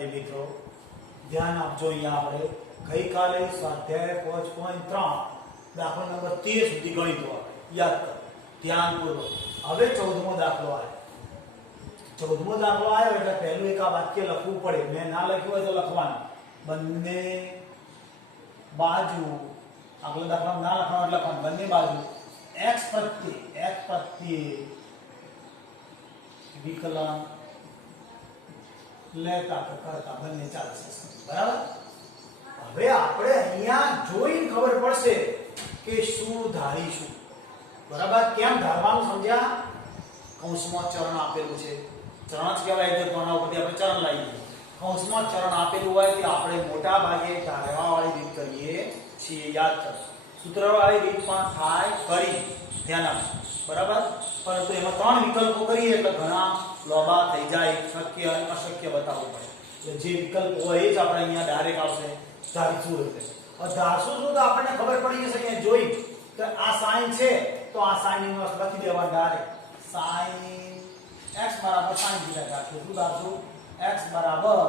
વિદ્યાર્થી મિત્રો ધ્યાન આપજો। અહીંયા આપણે ગઈકાલે સ્વાધ્યાય 5.3 દાખલો નંબર 13 સુધી ગણિતો યાદ કરો ધ્યાનપૂર્વક। હવે 14મો દાખલો આવ્યો। 14મો દાખલો આવ્યો એટલે પહેલું એક આ વાક્ય લખવું પડે। મેં ના લખ્યું હોય તો લખવાનું। બંને બાજુ આગળ દાખલામાં ના લખવાનું એટલે લખવાનું। બંને બાજુ x પ્રત્યે વિકલન લેતા કરતા બંને ચાલશે, બરાબર। હવે આપણે અહીંયા જોઈને ખબર પડશે કે શું ધારીશું, બરાબર। કેમ ધારવાનું સમજ્યા? કૌંસમાં ચરણ આપેલું છે, ચરણ જ કહેવાય તો કોના ઉપરથી આપણે ચરણ લાવી દઈએ। કૌંસમાં ચરણ આપેલું હોય કે આપણે મોટા ભાગે ધારવાવાળી રીત કરીએ છીએ, યાદ કરો। સૂત્રવાળી રીત પણ થાય કરી, ધ્યાન આપજો, બરાબર। પરંતુ એમાં 3 વિકલ્પો કરીએ એટલે ઘણા લોબા થઈ જાય, શક્ય અને અશક્ય બતાવવું પડે। એટલે જે વિકલ્પ હોય એ જ આપણે અહીંયા ડાયરેક્ટ આવશે ધારીશું। એટલે ધારશું શું તો આપણને ખબર પડી જશે અહીંયા જોઈ કે આ સાઈન છે તો આ સાઈન ઇન્વર્સ લખી દેવાનું ડાયરેક્ટ। સાઈન x બરાબર સાઈન થીટા ધારશું। શું ધારશું? x બરાબર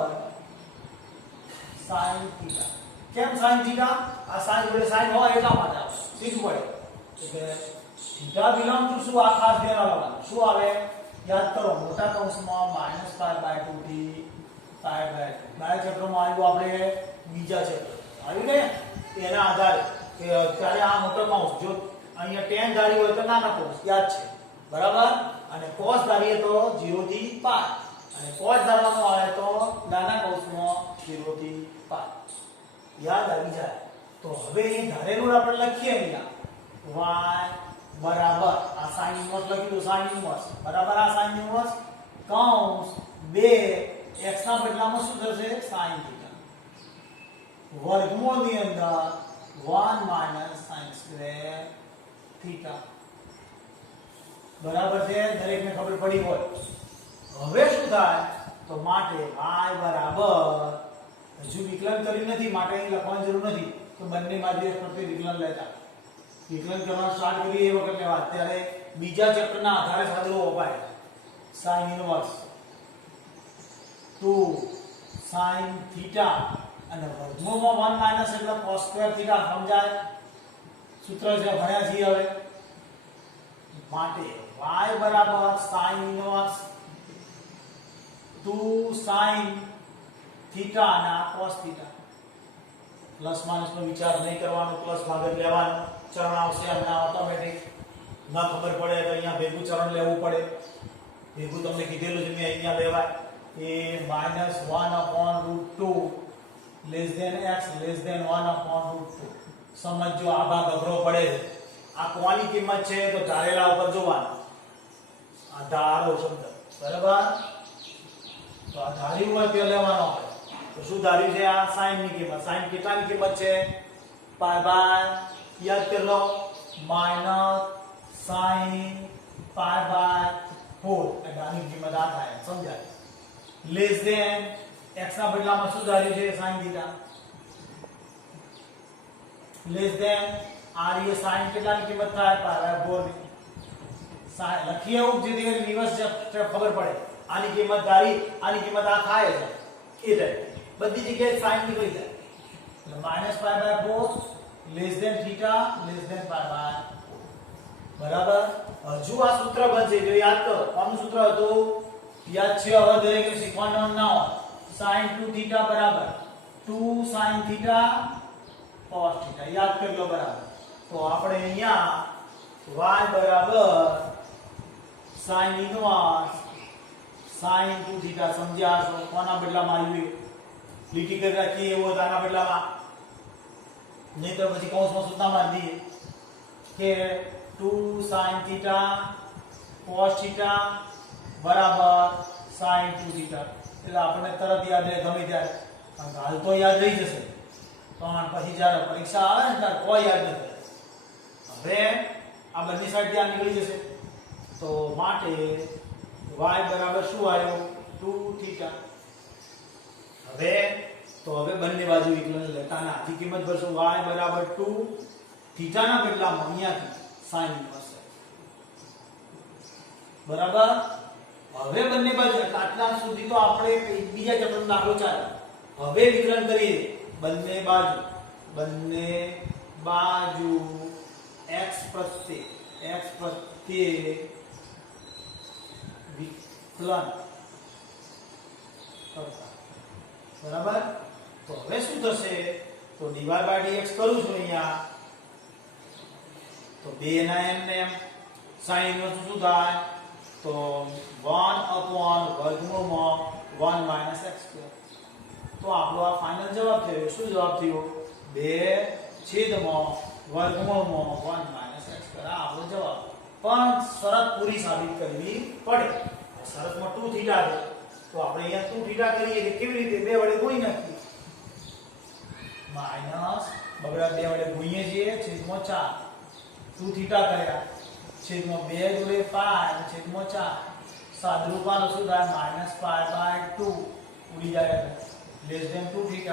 સાઈન થીટા। કેમ સાઈન થીટા? આ સાઈન જોડે સાઈન હોય એટલા માટે આવે, સીધું પડે। એટલે થીટા બિલોંગ ટુ શું? આ ખાસ ધ્યાન રાખવાનું। શું આવે? યાદ કરો, મોટા કૌંસમાં -π/2 થી π/2 બાય ચક્રમાં આવ્યું, આપણે બીજા ચક્ર આવ્યું ને એના આધારે કે ત્યારે આ મોટો કૌંસ જો અહીંયા tan ધારી હોય તો નાના કૌંસ યાદ છે, બરાબર। અને cos ધારીએ તો 0 થી π અને cos ધારવામાં આવે તો નાના કૌંસમાં 0 થી π, યાદ આવી જાય। તો હવે એ ધારેલું આપણે લખીએ અહીંયા y બરાબર આ sin ઇન્વર્સ લખી દો, sin ઇન્વર્સ બરાબર આ sin ઇન્વર્સ કૌંસ 2 x ના બદલામાં શું થશે? sin થીટા વર્ગમૂળની અંદર 1 - sin સ્ક્વેર થીટા, બરાબર છે। દરેકને ખબર પડી હોય। હવે શું થાય તો માટે y બરાબર હજુ વિકલન કર્યું નથી માટે અહીં લખવાની જરૂર નથી તો બંને બાજુ એક પ્રત્યે વિકલન લેતા વિકલન કરવાનું સ્ટાર્ટ કરીએ એ વખતે વાત ત્યારે બીજા ચક્રના આધારે સાદું વપાય। sin ઇન્વર્સ 2 sin થીટા અને વર્ગમૂળમાં 1 - એટલે cos સ્ક્વેર થીટા, સમજાય? સૂત્ર જે ભણ્યા છીએ હવે માટે y બરાબર sin ઇન્વર્સ 2 sin થીટા અને cos થીટા। પ્લસ માઇનસ નો વિચાર નહીં કરવાનો, પ્લસ ભાગ જ લેવાનો। ચરણ આવશે હમણાં ઓટોમેટિક, ના ખબર પડે તો અહીંયા ભેગું ચરણ લેવું પડે। ભેગું તમને કીધેલું છે મેં અહીંયા લેવાય એ -1/√2 x <1/√2। સમજો આ ભાગ અઘરો પડે છે। આ કોની કિંમત છે તો ધારેલા ઉપર જોવાનું, આ ધારો શબ્દ, બરાબર। તો આ ધાર્યું હોય તે લેવાનો હોય તો શું ધાર્યું છે? આ sin ની કિંમત। sin કેટલાની કિંમત છે? π/, યાદ કરી લો, -sin π/4 એટલે આની કિંમત આ થાય, સમજાય? લેસ ધેન x ના બદલામાં શું ધાર્યું છે? sin થીટા લેસ ધેન આ રીએ sin કેટલાની કિંમત થાય? π/4 ની લખીએ એવું જેથી કરીને રિવર્સ ખબર પડે। આની કિંમત ધારી આની કિંમત આ થાય છે એ થાય, બધી જગ્યાએ sin નીકળી જાય એટલે -π/4 less than theta less than π/4, બરાબર। હજુ આ સૂત્ર બનશે જો યાદ કરો કોનું સૂત્ર હતું યાદ છે? હવે દરેક શીખવાનું ના હોય। sin 2 થીટા બરાબર 2 sin થીટા cos થીટા, યાદ કરી લો, બરાબર। તો આપણે અહીંયા y બરાબર sin ઇન્વર્સ sin 2 થીટા સમજ્યા છો? કોના બદલામાં આવ્યું? લીટી કરી રાખીએ એવો આના બદલામાં, નહીં તો પછી કૌંસમાં સૂત્ર મારી દઈએ કે 2 sin થીટા cos થીટા બરાબર sin 2 થીટા। એટલે આપણને તરત યાદ રહે ગમે ત્યારે, કારણ કે હાલ તો યાદ રહી જશે પણ પછી જ્યારે પરીક્ષા આવે ને ત્યારે કોઈ યાદ નથી। હવે આ બંને સાઈડ ત્યાં નીકળી જશે તો માટે y બરાબર શું આવ્યો? 2 થીટા। હવે બંને બાજુ વિકલન લેતા ના આથી કિંમત ભરશું y બરાબર 2 થીટા ના બદલામાં અહીંયાથી sin ઇન્વર્સ, બરાબર। હવે બંને બાજુ આટલા સુધી તો આપણે બીજા ચેપ્ટરનો દાખલો ચાલે. હવે વિકલન કરીએ બંને બાજુ x પ્રત્યે વિકલન કરતા. બરાબર. તો હવે શું થશે? તો dy by dx કરું છું અહીંયા. તો 2 ના એમને sin ઇન્વર્સ શું થાય? તો 1/વર્ગમૂળમાં 1 - x². તો આપણો આ ફાઇનલ જવાબ થયો. શું જવાબ થયો? 2/વર્ગમૂળમાં 1 - x². આ આપણો જવાબ. પણ શરત પૂરી સાબિત કરવી પડે. શરતમાં 2θ છે, તો આપણે અહીંયા 2θ કરીએ કે કેવી રીતે? 2 વડે ગુણી નાખીએ. માઈનસ બગડા 2 વડે ગુણીએ છીએ છેદમાં 4. 2θ કર્યા છેદમાં 2 જોડે 5 છેદમાં 4. સાદરૂપાનો શું થાય? -π/2 ઉડી જાય. Less than 2θ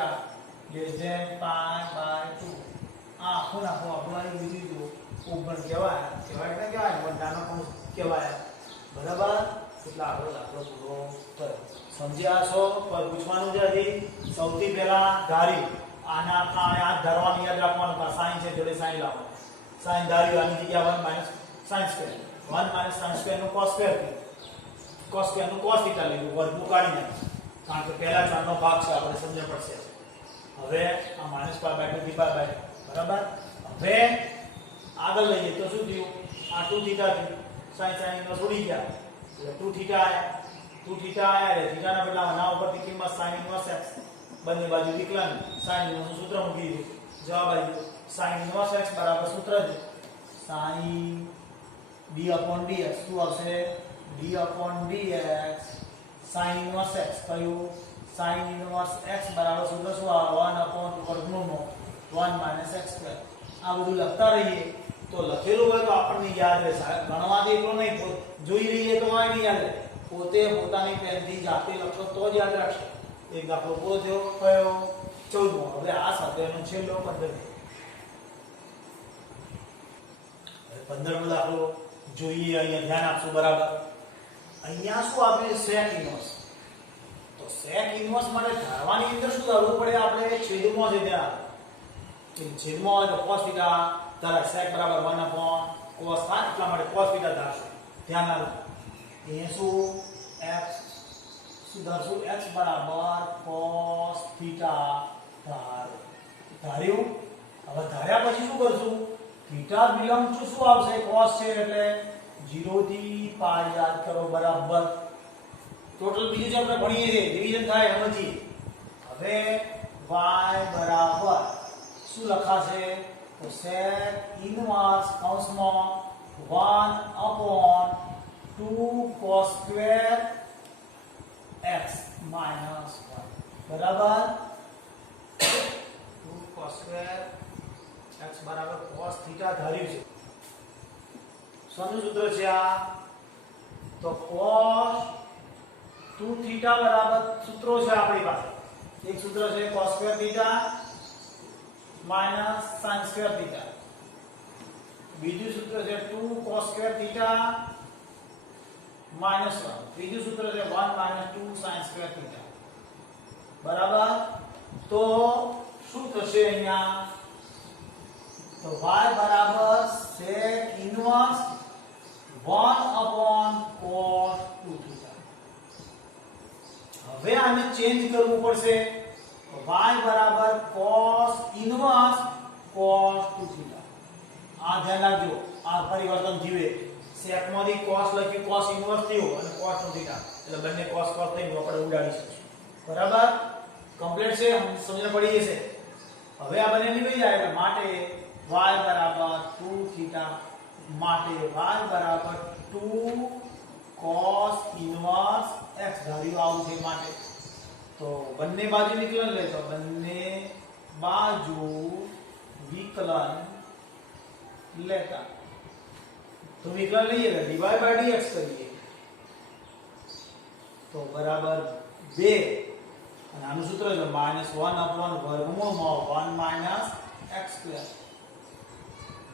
less than π/2. આ આખું આપણું આવી બીજું ઉપર કહેવાય કે બંધાનો કૌંસ કહેવાય. બરાબર. એટલે આપણો દાખલો પૂરો થયો. સમજ્યા છો? પર પૂછવાનું છે હજી. સૌથી પહેલા ધારી આના આ ધારવાનું યાદ રાખવાનું. સાઈન છે જોડે સાઈન લાવો. સાઈન ધાર્યું આની જગ્યા 1 - sin². 1 - sin² નું cos² નું cos θ લીધું. વર્ગમૂળ કાઢી નાખ્યું. કારણ કે પહેલા 4 નો ભાગ છે, આપણે સમજણ પડશે. હવે આ -π/2 થી π/2. બરાબર. હવે આગળ લઈએ તો શું થયું? આ 2θ થયું. sin ઇન્વર્સ ઉડી ગયા એટલે 2θ આયા. 2θ આયા એટલે θના બદલામાં ના ઉપરથી કિંમત sin ઇન્વર્સ x. બંને બાજુ વિકલન sin ઇન્વર્સ સૂત્ર મૂકી દીધું. જવાબ આવ્યો sin ઇન્વર્સ x બરાબર સૂત્ર છે sin d/dx. શું આવશે? d/dx sin inverse x. કયું? sin ઇન્વર્સ x બરાબર સૂત્ર શું આવે? 1/વર્ગમૂળમાં 1 - x². આ બધું લખતા રહીએ તો લખેલું હોય તો આપણને યાદ રહેશે. ગણવાથી એટલો નહીં, જોઈ રહીએ તો આ નહીં યાદ રહે. પોતે પોતાની પેનથી જાતે લખશો તો જ યાદ રાખશો. એક દાખલો પૂરો થયો. કયો? 14મો. હવે આ સ્વાધ્યાયનો છેલ્લો 15મો. હવે 15મો દાખલો જોઈએ. અહીંયા ધ્યાન આપશું. બરાબર. અહીંયા શું આપ્યું? sec inverse. તો sec ઇન્વર્સ માટે ધારવાની અંદર શું ધારવું પડે? આપણે છેદમાં છે ત્યાં છેદમાં હોય તો cos θ ધારા. sec બરાબર 1/cos થાય એટલા માટે cos θ ધારશું. ધ્યાન રાખો. અહીંયા શું x શું ધારશું? x બરાબર cos θ ધાર્યું. હવે ધાર્યા પછી શું કરશું? θ બિલોંગ ટુ શું આવશે? cos છે એટલે 0 થી π યાદ કરો. બરાબર. ટોટલ બીજું જે આપણે ભણીએ છીએ ડિવિઝન થાય સમજીએ. હવે y બરાબર શું લખાશે? તો sec ઇન્વર્સ કૌંસમાં 1/2 cos² x - 1. બરાબર. 2 cos² x બરાબર cos θ ધાર્યું છે. શેનું સૂત્ર છે આ? તો cos 2θ બરાબર સૂત્રો છે આપણી પાસે. એક સૂત્ર છે cos² θ sin²θ. બીજું સૂત્ર છે 2 cos² θ -1. ત્રીજું સૂત્ર છે 1 - 2 sin²θ. બરાબર. તો શું થશે અહીંયા? તો y બરાબર sec ઇન્વર્સ 1/cos 2θ. હવે આને ચેન્જ કરવું પડશે. y બરાબર cos ઇન્વર્સ cos 2θ. આ ધ્યાન રાખજો. આ પરિવર્તન જીવે. sec માંથી cos લખ્યું, cos ઇન્વર્સ થયું અને cos 2θ. એટલે બંને cos થઈને આપણે ઉડાડી શકીશું. બરાબર. કમ્પ્લીટ છે. સમજણ પડી જશે. હવે આ બંને નીકળી જાય એટલે માટે y બરાબર 2θ માટે y બરાબર 2 cos ઇન્વર્સ x ધાર્યું આવું છે માટે. તો બંને બાજુ વિકલન લે તો બંને બાજુ વિકલન લેતા તો વિકલન લઈએ એટલે dy by dx કરીએ તો બરાબર 2 અને આનું સૂત્ર છે -1/વર્ગમૂળમાં 1 - x².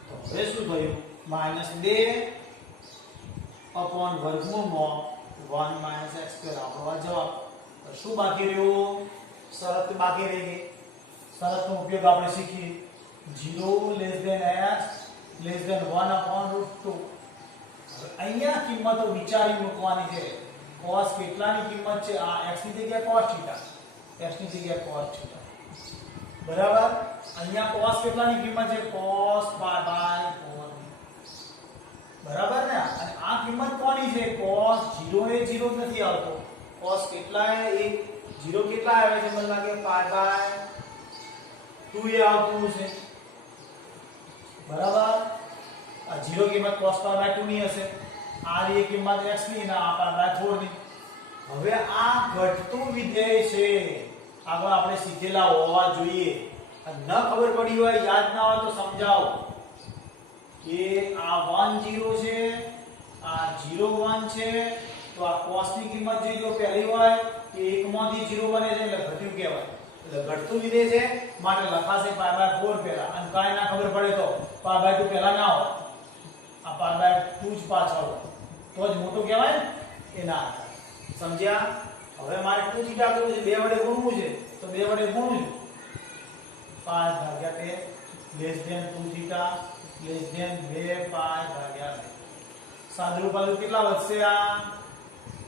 તો હવે શું થયું? -2/વર્ગમૂળમાં 1 માઇનસ x સ્ક્વેર આપણો આ જવાબ. તો શું બાકી રહ્યું? શરત બાકી રહી ગઈ. શરતનો ઉપયોગ આપણે શીખી 0 less than x less than 1 upon √2. હવે અહીંયા કિંમતો વિચારી મૂકવાની છે. cos કેટલાની કિંમત છે? આ x ની જગ્યાએ cos થીટા, x ની જગ્યાએ cos થીટા. બરાબર. અહીંયા cos કેટલાની કિંમત છે? cos by 4. બરાબર ને? અને આ કિંમત કોની છે? cos 0 એ 0 જ નથી આવતો. cos કેટલા એ 0 કેટલા આવે છે? મને લાગે pi by 2 એ આવતું છે. બરાબર. આ 0 કિંમત cos pi by 2 ની હશે. આ રી કિંમત x ની અને આ pi by 4 ની. હવે આ ઘટતું વિધેય છે. આગળ આપણે શીખેલા હોવા જોઈએ. ન ખબર પડી હોય, યાદ ના હોય તો સમજાવો કે આ 1 0 છે, આ 0 1 છે. તો આ cos ની કિંમત જે જો પહેલી હોય કે 1 માંથી 0 બને છે એટલે ઘટ્યું કહેવાય. એટલે ઘટતું વિધેય છે માટે લખાશે pi by 4 પહેલા. અને કાઈ ના ખબર પડે તો pi by 2 પહેલા ના હોય, આ pi by 2 જ પાછળ હોય તો જ મોટું કહેવાય ને. એના આધારે સમજ્યા? હવે મારે 2 થીટા કરવું છે, 2 વડે ગુણવું છે તો 2 વડે ગુણવું છે. 5 ભાગ્યા 10 less than 2 theta less than 2 pi ભાગ્યા 2. સાદરૂપ બાજુ કેટલા વધશે? આ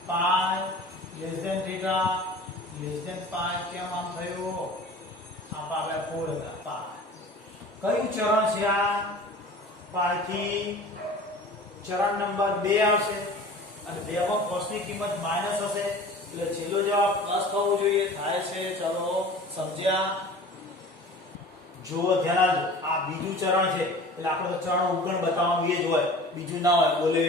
pi less than theta less than pi. કેમ આમ થયું? આ pi by 4 હતા. pi કયું ચરણ છે? આ pi થી ચરણ નંબર 2 આવશે અને 2 માં cos ની કિંમત માઈનસ હશે એટલે છેલ્લો જવાબ પ્લસ થવો જોઈએ. થાય છે. ચલો સમજ્યા? જો ધ્યાન આપજો. આ બીજું ચરણ છે એટલે આપણે તો ચરણ ઉગણ બતાવવાનું એ જ હોય, બીજું ના હોય. બોલે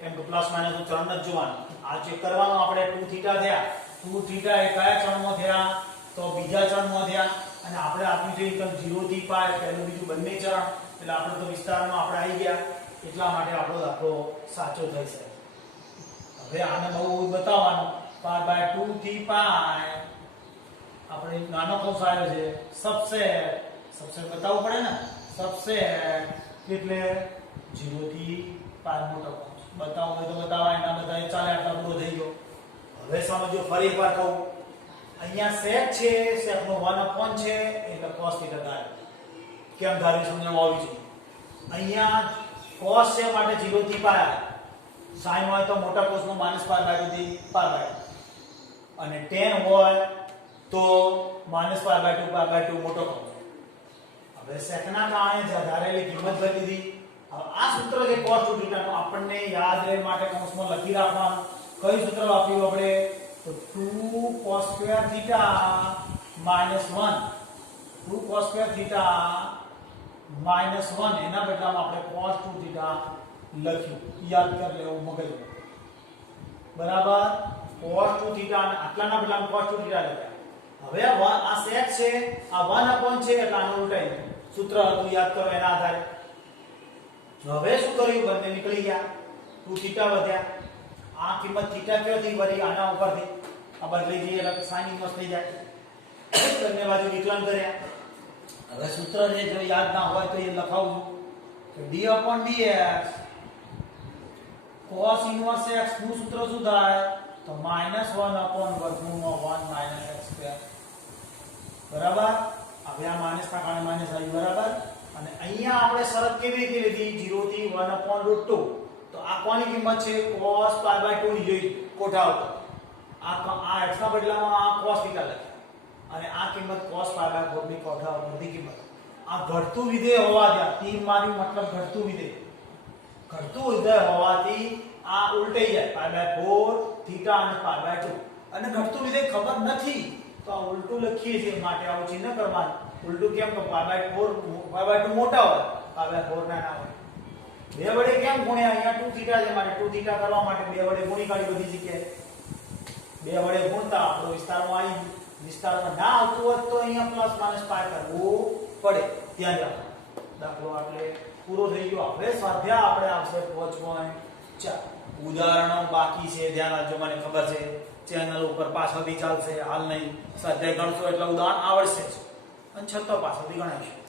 કેમ કે પ્લસ માઈનસ નું ચરણ જ જોવાનું. આ ચેક કરવાનું. આપણે 2 થીટા થયા. 2 થીટા એ કયા ચરણમાં થયા? તો બીજા ચરણમાં થયા. અને આપણે આપ્યું છે કે 0 થી pi પહેલું બીજું બંને ચરણ. એટલે આપણે તો વિસ્તારમાં આપણે આવી ગયા. એટલા માટે આપણો દાખલો સાચો થઈ શકે. હવે આને બહુ બતાવવાનું. pi by 2 થી pi આપણે નાનો કૌંસ આવ્યો છે. સબસેટ બતાવવું પડે ને. સબસેટ એટલે 0 થી pi મોટો કૌંસ. બતાવો હોય તો બતાવાય, ના બતાવે ચાલે. આટલા પૂરો થઈ ગયો. હવે સમજો, ફરી એકવાર કહું. અહીંયા sec છે, sec નો 1 upon છે એટલે cos θ થાય. કેમ ધાર્યું સમજવામાં આવી છે. અહીંયા cos છે માટે 0 થી pi. sin હોય તો મોટા કૌંસમાં -pi by 2 થી pi by 2. અને tan હોય તો -pi by 2 pi by 2 મોટો કૌંસ. હવે sec ના કારણે જે ધારેલી કિંમત ભરી દીધી. હવે આ સૂત્ર છે cos 2 θ નું આપણને યાદ રહે માટે કૌંસમાં લખી રાખવાનું. કયું સૂત્ર વાપર્યું આપણે? તો 2 cos square theta -1. 2 cos square theta -1 એના બદલામાં આપણે cos 2 θ લખ્યું. યાદ કરી લેવું મગજમાં. બરાબર. cos 2 θ અને આટલાના બદલામાં cos 2 θ લખ્યા. હવે આ sec છે, આ 1 upon છે એટલે આનું ઉલટાઈ ગયું. સૂત્ર હતું, યાદ કરો એના આધારે. હવે શું કર્યું? બંને નીકળી ગયા. 2 θ વધ્યા. આ કિંમત થીટા ક્યાંથી વળી? આના ઉપરથી. આ બદલી જઈએ એટલે sin ઇન્વર્સ થઈ જાય. બંને બાજુ વિકલન કર્યા. હવે સૂત્ર જે જો યાદ ના હોય તો એ લખાવું કે d upon dx cos inverse x નું સૂત્ર શું થાય? તો -1 upon વર્ગમૂળમાં 1 - x સ્ક્વેર. બરાબર. હવે આ માઈનસ ના કારણે માઈનસ આવી. બરાબર. અને અહીંયા આપણે શરત કેવી રીતે લીધી? 0 થી 1 upon √2. તો આ કોની કિંમત છે? cos pi by 2 ની જોઈ કોઠા ઉપર. આ x ના બદલામાં આ cos θ લખ્યા. અને આ કિંમત cos pi by 4 ની કોઠા ઉપરની કિંમત. આ ઘટતું વિધેય હોવા દે. તીર મારી મતલબ ઘટતું વિધેય. ઘટતું વિધેય હોવાથી આ ઉલટાઈ જાય. pi by 4 θ અને pi by 2. અને ઘટતું વિધેય ખબર નથી તો આ ઉલટું લખીએ છીએ માટે આવું ચિહ્ન કરવાનું. ઉલટું કેમ? તો pi by 2 મોટા હોય, pi by 4 નાના હોય. 2 વડે કેમ ગુણ્યા? અહીંયા 2 θ છે માટે 2 θ કરવા માટે 2 વડે ગુણી કાઢી બધી જગ્યાએ. 2 વડે ગુણતા આપણો વિસ્તારમાં આવી. વિસ્તારમાં ના આવતું હોત તો અહીંયા પ્લસ માઈનસ pi કરવું પડે. ધ્યાન રાખો. દાખલો એટલે પૂરો થઈ ગયો. હવે સ્વાધ્યાય આપણે આવશે 5.4. ઉદાહરણો બાકી છે. ધ્યાન રાખજો. મને ખબર છે ચેનલ ઉપર પાછળથી ચાલશે. હાલ નહીં. સ્વાધ્યાય ગણશો એટલે ઉદાહરણ આવડશે જ. અને છતાં પાછળથી ગણાવીશું.